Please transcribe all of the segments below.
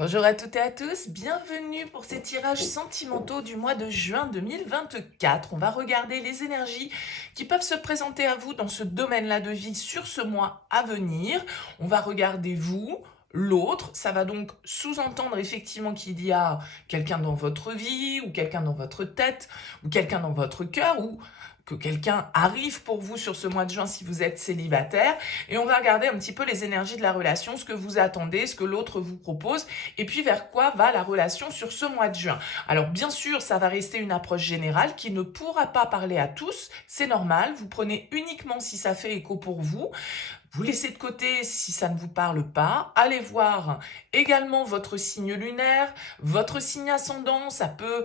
Bonjour à toutes et à tous, bienvenue pour ces tirages sentimentaux du mois de juin 2024. On va regarder les énergies qui peuvent se présenter à vous dans ce domaine-là de vie sur ce mois à venir. On va regarder vous, l'autre. Ça va donc sous-entendre effectivement qu'il y a quelqu'un dans votre vie ou quelqu'un dans votre tête ou quelqu'un dans votre cœur ou que quelqu'un arrive pour vous sur ce mois de juin si vous êtes célibataire. Et on va regarder un petit peu les énergies de la relation, ce que vous attendez, ce que l'autre vous propose, et puis vers quoi va la relation sur ce mois de juin. Alors bien sûr, ça va rester une approche générale qui ne pourra pas parler à tous, c'est normal, vous prenez uniquement si ça fait écho pour vous. Vous laissez de côté si ça ne vous parle pas. Allez voir également votre signe lunaire, votre signe ascendant. Ça peut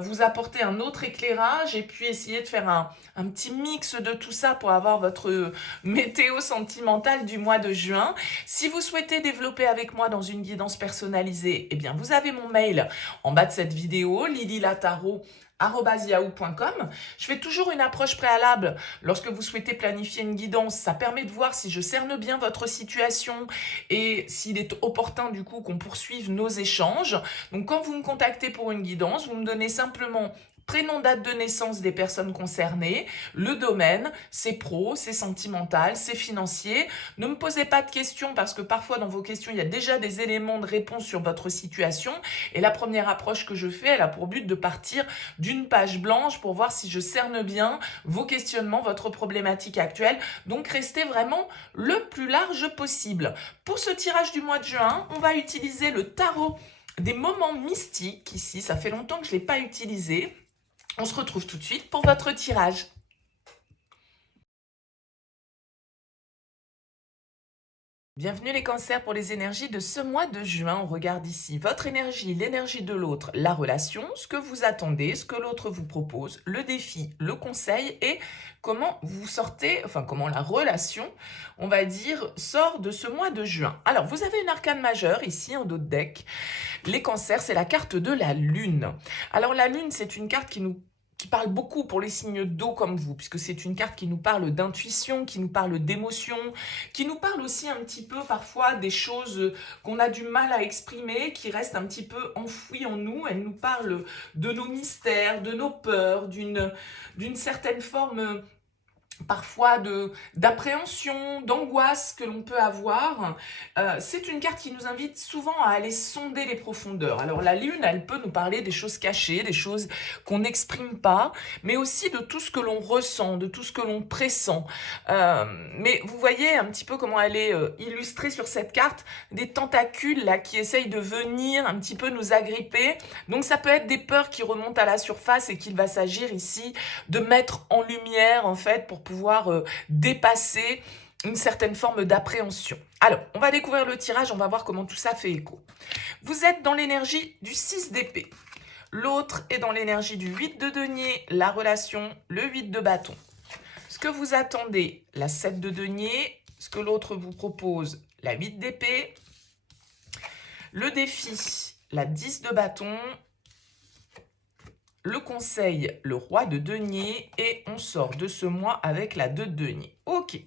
vous apporter un autre éclairage et puis essayer de faire un petit mix de tout ça pour avoir votre météo sentimentale du mois de juin. Si vous souhaitez développer avec moi dans une guidance personnalisée, eh bien vous avez mon mail en bas de cette vidéo, lilylataro@yahoo.com. Je fais toujours une approche préalable lorsque vous souhaitez planifier une guidance. Ça permet de voir si je cerne bien votre situation et s'il est opportun du coup qu'on poursuive nos échanges. Donc quand vous me contactez pour une guidance, vous me donnez simplement prénom, date de naissance des personnes concernées, le domaine, c'est pro, c'est sentimental, c'est financier. Ne me posez pas de questions parce que parfois dans vos questions, il y a déjà des éléments de réponse sur votre situation. Et la première approche que je fais, elle a pour but de partir d'une page blanche pour voir si je cerne bien vos questionnements, votre problématique actuelle. Donc restez vraiment le plus large possible. Pour ce tirage du mois de juin, on va utiliser le tarot des moments mystiques. Ici, ça fait longtemps que je ne l'ai pas utilisé. On se retrouve tout de suite pour votre tirage. Bienvenue les cancers pour les énergies de ce mois de juin. On regarde ici votre énergie, l'énergie de l'autre, la relation, ce que vous attendez, ce que l'autre vous propose, le défi, le conseil et comment vous sortez, enfin comment la relation, on va dire, sort de ce mois de juin. Alors vous avez une arcane majeure ici en dos de deck. Les cancers, c'est la carte de la lune. Alors la lune, c'est une carte qui parle beaucoup pour les signes d'eau comme vous, puisque c'est une carte qui nous parle d'intuition, qui nous parle d'émotion, qui nous parle aussi un petit peu parfois des choses qu'on a du mal à exprimer, qui restent un petit peu enfouies en nous. Elle nous parle de nos mystères, de nos peurs, d'une certaine forme parfois d'appréhension, d'angoisse que l'on peut avoir. C'est une carte qui nous invite souvent à aller sonder les profondeurs. Alors la lune, elle peut nous parler des choses cachées, des choses qu'on n'exprime pas, mais aussi de tout ce que l'on ressent, de tout ce que l'on pressent. Mais vous voyez un petit peu comment elle est illustrée sur cette carte, des tentacules là qui essayent de venir un petit peu nous agripper. Donc ça peut être des peurs qui remontent à la surface et qu'il va s'agir ici de mettre en lumière en fait pour pouvoir dépasser une certaine forme d'appréhension. Alors, on va découvrir le tirage, on va voir comment tout ça fait écho. Vous êtes dans l'énergie du 6 d'épée. L'autre est dans l'énergie du 8 de denier, la relation, le 8 de bâton. Ce que vous attendez, la 7 de denier, ce que l'autre vous propose, la 8 d'épée, le défi, la 10 de bâton, le conseil, le roi de denier, et on sort de ce mois avec la 2 de denier. Ok.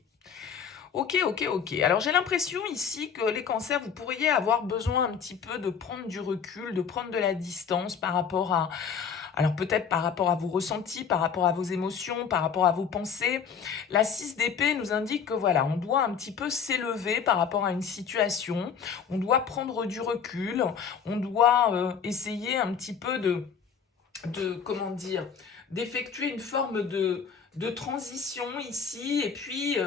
Alors j'ai l'impression ici que les cancers, vous pourriez avoir besoin un petit peu de prendre du recul, de prendre de la distance par rapport à... Alors peut-être par rapport à vos ressentis, par rapport à vos émotions, par rapport à vos pensées. La 6 d'épée nous indique que voilà, on doit un petit peu s'élever par rapport à une situation. On doit prendre du recul. On doit essayer un petit peu comment dire, d'effectuer une forme de transition ici. Et puis,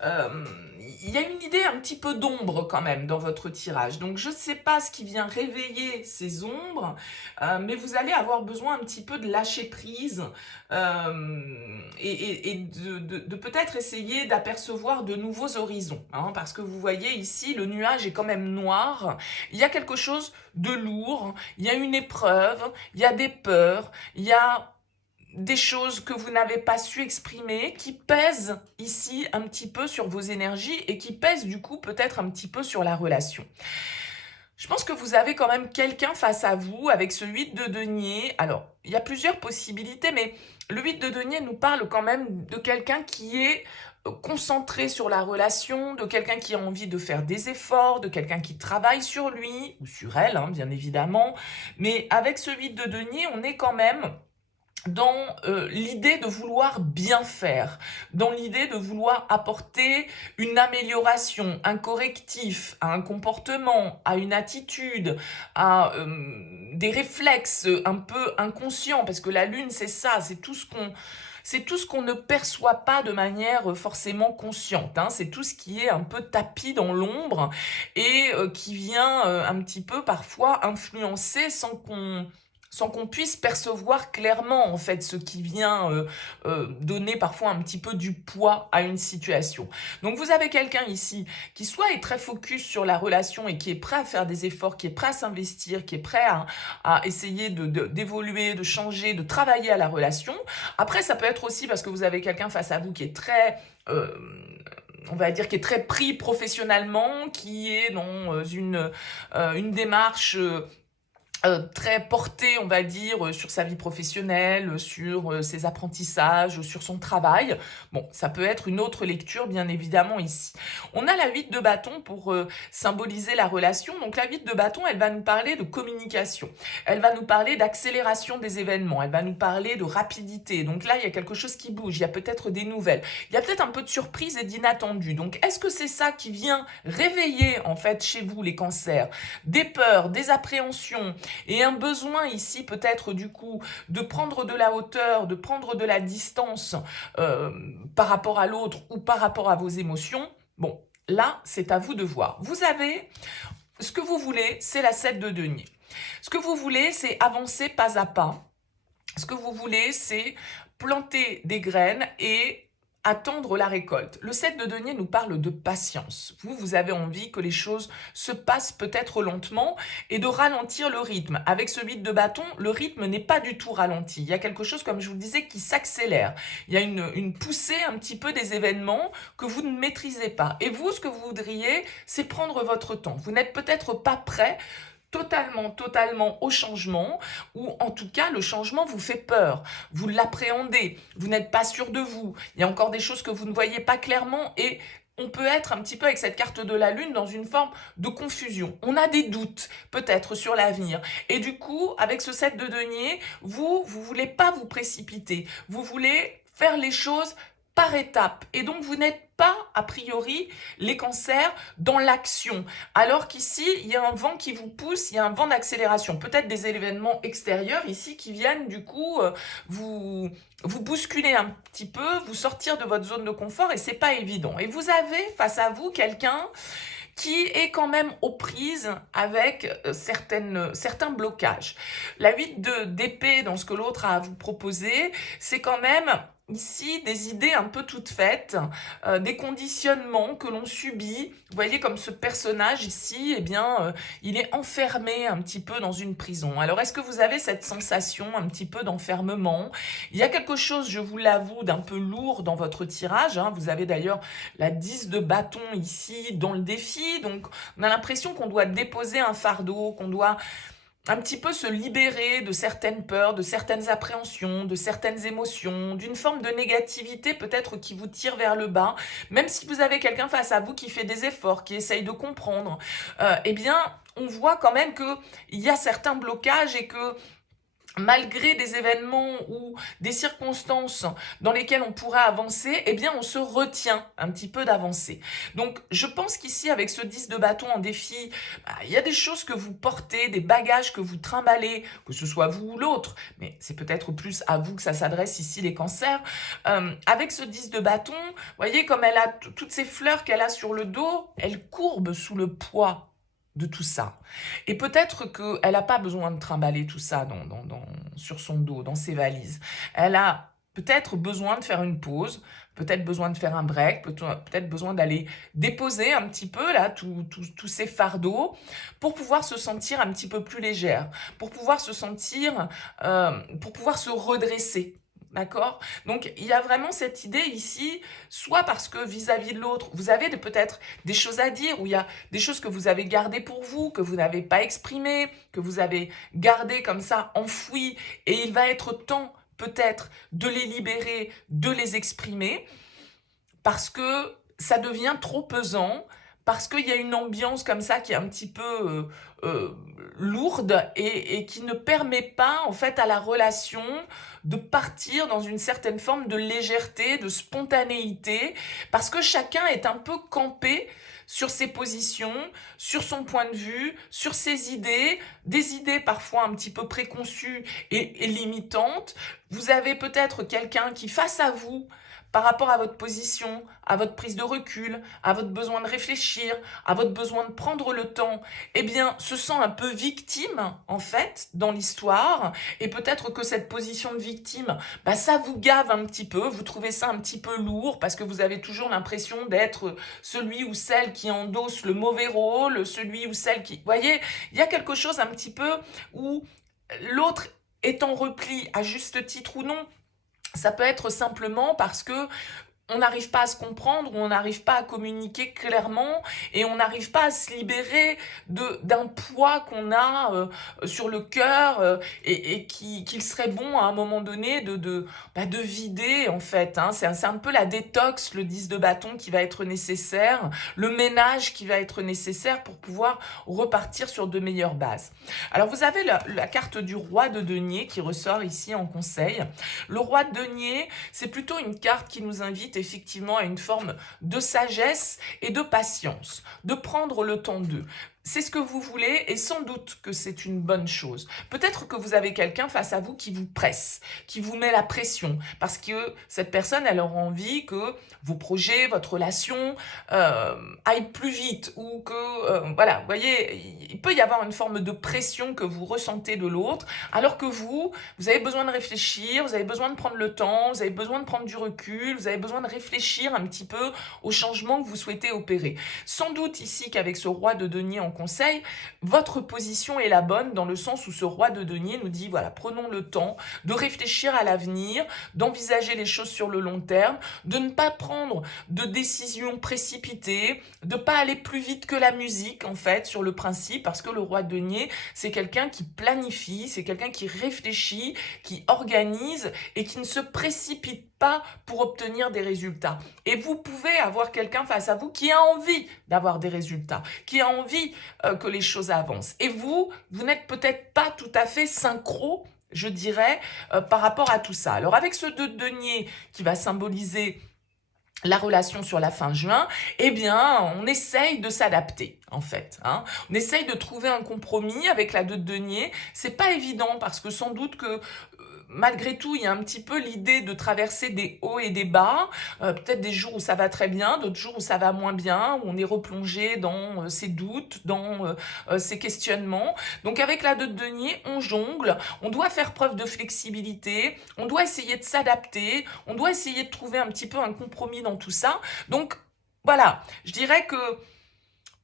il y a une idée un petit peu d'ombre quand même dans votre tirage. Donc, je ne sais pas ce qui vient réveiller ces ombres, mais vous allez avoir besoin un petit peu de lâcher prise et de peut-être essayer d'apercevoir de nouveaux horizons. Hein, parce que vous voyez ici, le nuage est quand même noir. Il y a quelque chose de lourd, il y a une épreuve, il y a des peurs, il y a des choses que vous n'avez pas su exprimer, qui pèsent ici un petit peu sur vos énergies et qui pèsent du coup peut-être un petit peu sur la relation. Je pense que vous avez quand même quelqu'un face à vous avec ce 8 de denier. Alors, il y a plusieurs possibilités, mais le 8 de denier nous parle quand même de quelqu'un qui est concentré sur la relation, de quelqu'un qui a envie de faire des efforts, de quelqu'un qui travaille sur lui, ou sur elle, hein, bien évidemment. Mais avec ce 8 de denier, on est quand même dans l'idée de vouloir bien faire, dans l'idée de vouloir apporter une amélioration, un correctif à un comportement, à une attitude, à des réflexes un peu inconscients, parce que la lune, c'est ça, c'est tout ce qu'on ne perçoit pas de manière forcément consciente, hein. C'est tout ce qui est un peu tapis dans l'ombre et qui vient un petit peu parfois influencer sans qu'on puisse percevoir clairement en fait ce qui vient donner parfois un petit peu du poids à une situation. Donc vous avez quelqu'un ici qui soit est très focus sur la relation et qui est prêt à faire des efforts, qui est prêt à s'investir, qui est prêt à essayer d'évoluer, de changer, de travailler à la relation. Après ça peut être aussi parce que vous avez quelqu'un face à vous qui est très... on va dire qui est très pris professionnellement, qui est dans une démarche très porté, on va dire, sur sa vie professionnelle, sur ses apprentissages, sur son travail. Bon, ça peut être une autre lecture, bien évidemment, ici. On a la 8 de bâton pour symboliser la relation. Donc la 8 de bâton, elle va nous parler de communication. Elle va nous parler d'accélération des événements. Elle va nous parler de rapidité. Donc là, il y a quelque chose qui bouge. Il y a peut-être des nouvelles. Il y a peut-être un peu de surprise et d'inattendu. Donc, est-ce que c'est ça qui vient réveiller, en fait, chez vous, les cancers, des peurs, des appréhensions, et un besoin ici peut-être du coup de prendre de la hauteur, de prendre de la distance par rapport à l'autre ou par rapport à vos émotions, bon, là, c'est à vous de voir. Vous avez, ce que vous voulez, c'est la 7 de denier. Ce que vous voulez, c'est avancer pas à pas. Ce que vous voulez, c'est planter des graines et attendre la récolte. Le 7 de denier nous parle de patience. Vous avez envie que les choses se passent peut-être lentement et de ralentir le rythme. Avec ce 8 de bâton, le rythme n'est pas du tout ralenti. Il y a quelque chose, comme je vous le disais, qui s'accélère. Il y a une poussée un petit peu des événements que vous ne maîtrisez pas. Et vous, ce que vous voudriez, c'est prendre votre temps. Vous n'êtes peut-être pas prêt totalement au changement, ou en tout cas le changement vous fait peur, vous l'appréhendez, vous n'êtes pas sûr de vous, il y a encore des choses que vous ne voyez pas clairement et on peut être un petit peu avec cette carte de la lune dans une forme de confusion. On a des doutes peut-être sur l'avenir et du coup avec ce 7 de denier, vous voulez pas vous précipiter, vous voulez faire les choses par étapes et donc vous n'êtes pas, a priori, les cancers dans l'action. Alors qu'ici, il y a un vent qui vous pousse, il y a un vent d'accélération. Peut-être des événements extérieurs ici qui viennent du coup vous bousculer un petit peu, vous sortir de votre zone de confort et c'est pas évident. Et vous avez face à vous quelqu'un qui est quand même aux prises avec certains blocages. La 8 d'épée dans ce que l'autre a à vous proposer, c'est quand même ici des idées un peu toutes faites, des conditionnements que l'on subit. Vous voyez comme ce personnage ici, eh bien, il est enfermé un petit peu dans une prison. Alors est-ce que vous avez cette sensation un petit peu d'enfermement? Il y a quelque chose, je vous l'avoue, d'un peu lourd dans votre tirage, hein. Vous avez d'ailleurs la 10 de bâton ici dans le défi, donc on a l'impression qu'on doit déposer un fardeau, qu'on doit un petit peu se libérer de certaines peurs, de certaines appréhensions, de certaines émotions, d'une forme de négativité peut-être qui vous tire vers le bas, même si vous avez quelqu'un face à vous qui fait des efforts, qui essaye de comprendre, eh bien, on voit quand même qu'il y a certains blocages et que malgré des événements ou des circonstances dans lesquelles on pourrait avancer, eh bien on se retient un petit peu d'avancer. Donc je pense qu'ici avec ce 10 de bâton en défi, il y a des choses que vous portez, des bagages que vous trimballez, que ce soit vous ou l'autre, mais c'est peut-être plus à vous que ça s'adresse ici les cancers. Avec ce 10 de bâton, vous voyez comme elle a toutes ces fleurs qu'elle a sur le dos, elle courbe sous le poids de tout ça. Et peut-être qu'elle n'a pas besoin de trimballer tout ça sur son dos, dans ses valises. Elle a peut-être besoin de faire une pause, peut-être besoin de faire un break, peut-être besoin d'aller déposer un petit peu là tous ces fardeaux pour pouvoir se sentir un petit peu plus légère, pour pouvoir se sentir, pour pouvoir se redresser. D'accord? Donc, il y a vraiment cette idée ici, soit parce que vis-à-vis de l'autre, vous avez peut-être des choses à dire, ou il y a des choses que vous avez gardées pour vous, que vous n'avez pas exprimées, que vous avez gardées comme ça, enfouies, et il va être temps peut-être de les libérer, de les exprimer. parce que ça devient trop pesant, parce qu'il y a une ambiance comme ça qui est un petit peu lourde et qui ne permet pas en fait à la relation de partir dans une certaine forme de légèreté, de spontanéité, parce que chacun est un peu campé sur ses positions, sur son point de vue, sur ses idées, des idées parfois un petit peu préconçues et limitantes. Vous avez peut-être quelqu'un qui, face à vous, par rapport à votre position, à votre prise de recul, à votre besoin de réfléchir, à votre besoin de prendre le temps, eh bien, se sent un peu victime, en fait, dans l'histoire. Et peut-être que cette position de victime, bah, ça vous gave un petit peu, vous trouvez ça un petit peu lourd, parce que vous avez toujours l'impression d'être celui ou celle qui endosse le mauvais rôle, celui ou celle qui... Vous voyez, il y a quelque chose un petit peu où l'autre est en repli, à juste titre ou non. Ça peut être simplement parce que on n'arrive pas à se comprendre, ou on n'arrive pas à communiquer clairement, et on n'arrive pas à se libérer d'un poids qu'on a sur le cœur, et qu'il serait bon à un moment donné de vider, en fait. Hein. C'est un peu la détox, le 10 de bâton qui va être nécessaire, le ménage qui va être nécessaire pour pouvoir repartir sur de meilleures bases. Alors vous avez la carte du roi de denier qui ressort ici en conseil. Le roi de denier, c'est plutôt une carte qui nous invite effectivement à une forme de sagesse et de patience, de prendre le temps d'eux. C'est ce que vous voulez et sans doute que c'est une bonne chose. Peut-être que vous avez quelqu'un face à vous qui vous presse, qui vous met la pression, parce que cette personne, elle aura envie que vos projets, votre relation aillent plus vite, ou que, voilà, vous voyez, il peut y avoir une forme de pression que vous ressentez de l'autre, alors que vous avez besoin de réfléchir, vous avez besoin de prendre le temps, vous avez besoin de prendre du recul, vous avez besoin de réfléchir un petit peu au changement que vous souhaitez opérer. Sans doute ici qu'avec ce roi de denier en conseil, votre position est la bonne dans le sens où ce roi de denier nous dit, voilà, prenons le temps de réfléchir à l'avenir, d'envisager les choses sur le long terme, de ne pas prendre de décisions précipitées, de ne pas aller plus vite que la musique, en fait, sur le principe, parce que le roi de denier, c'est quelqu'un qui planifie, c'est quelqu'un qui réfléchit, qui organise et qui ne se précipite pas pour obtenir des résultats. Et vous pouvez avoir quelqu'un face à vous qui a envie d'avoir des résultats, qui a envie que les choses avancent. Et vous n'êtes peut-être pas tout à fait synchro, je dirais, par rapport à tout ça. Alors avec ce 2 de denier qui va symboliser la relation sur la fin juin, eh bien, on essaye de s'adapter, en fait. Hein. On essaye de trouver un compromis avec la 2 de denier. C'est pas évident parce que sans doute que malgré tout, il y a un petit peu l'idée de traverser des hauts et des bas, peut-être des jours où ça va très bien, d'autres jours où ça va moins bien, où on est replongé dans ses doutes, dans ses questionnements. Donc avec la 2 de denier, on jongle, on doit faire preuve de flexibilité, on doit essayer de s'adapter, on doit essayer de trouver un petit peu un compromis dans tout ça. Donc voilà, je dirais que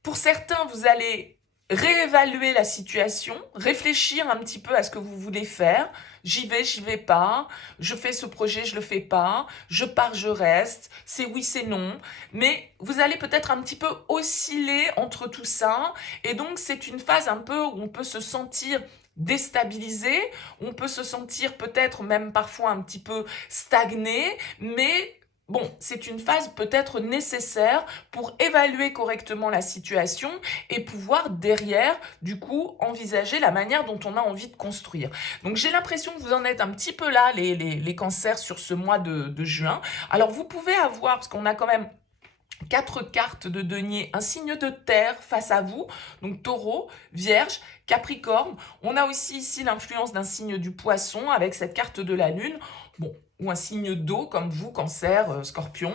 pour certains, vous allez réévaluer la situation, réfléchir un petit peu à ce que vous voulez faire. J'y vais pas, je fais ce projet, je le fais pas, je pars, je reste, c'est oui, c'est non. Mais vous allez peut-être un petit peu osciller entre tout ça. Et donc, c'est une phase un peu où on peut se sentir déstabilisé, on peut se sentir peut-être même parfois un petit peu stagné, mais bon, c'est une phase peut-être nécessaire pour évaluer correctement la situation et pouvoir derrière, du coup, envisager la manière dont on a envie de construire. Donc j'ai l'impression que vous en êtes un petit peu là, les cancers, sur ce mois de juin. Alors vous pouvez avoir, parce qu'on a quand même 4 cartes de denier, un signe de terre face à vous, donc taureau, vierge, capricorne. On a aussi ici l'influence d'un signe du poisson avec cette carte de la lune. Bon, ou un signe d'eau comme vous, cancer, scorpion.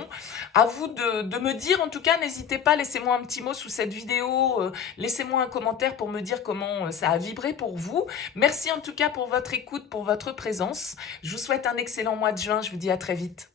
À vous de me dire, en tout cas, n'hésitez pas, laissez-moi un petit mot sous cette vidéo, laissez-moi un commentaire pour me dire comment ça a vibré pour vous. Merci en tout cas pour votre écoute, pour votre présence. Je vous souhaite un excellent mois de juin, je vous dis à très vite.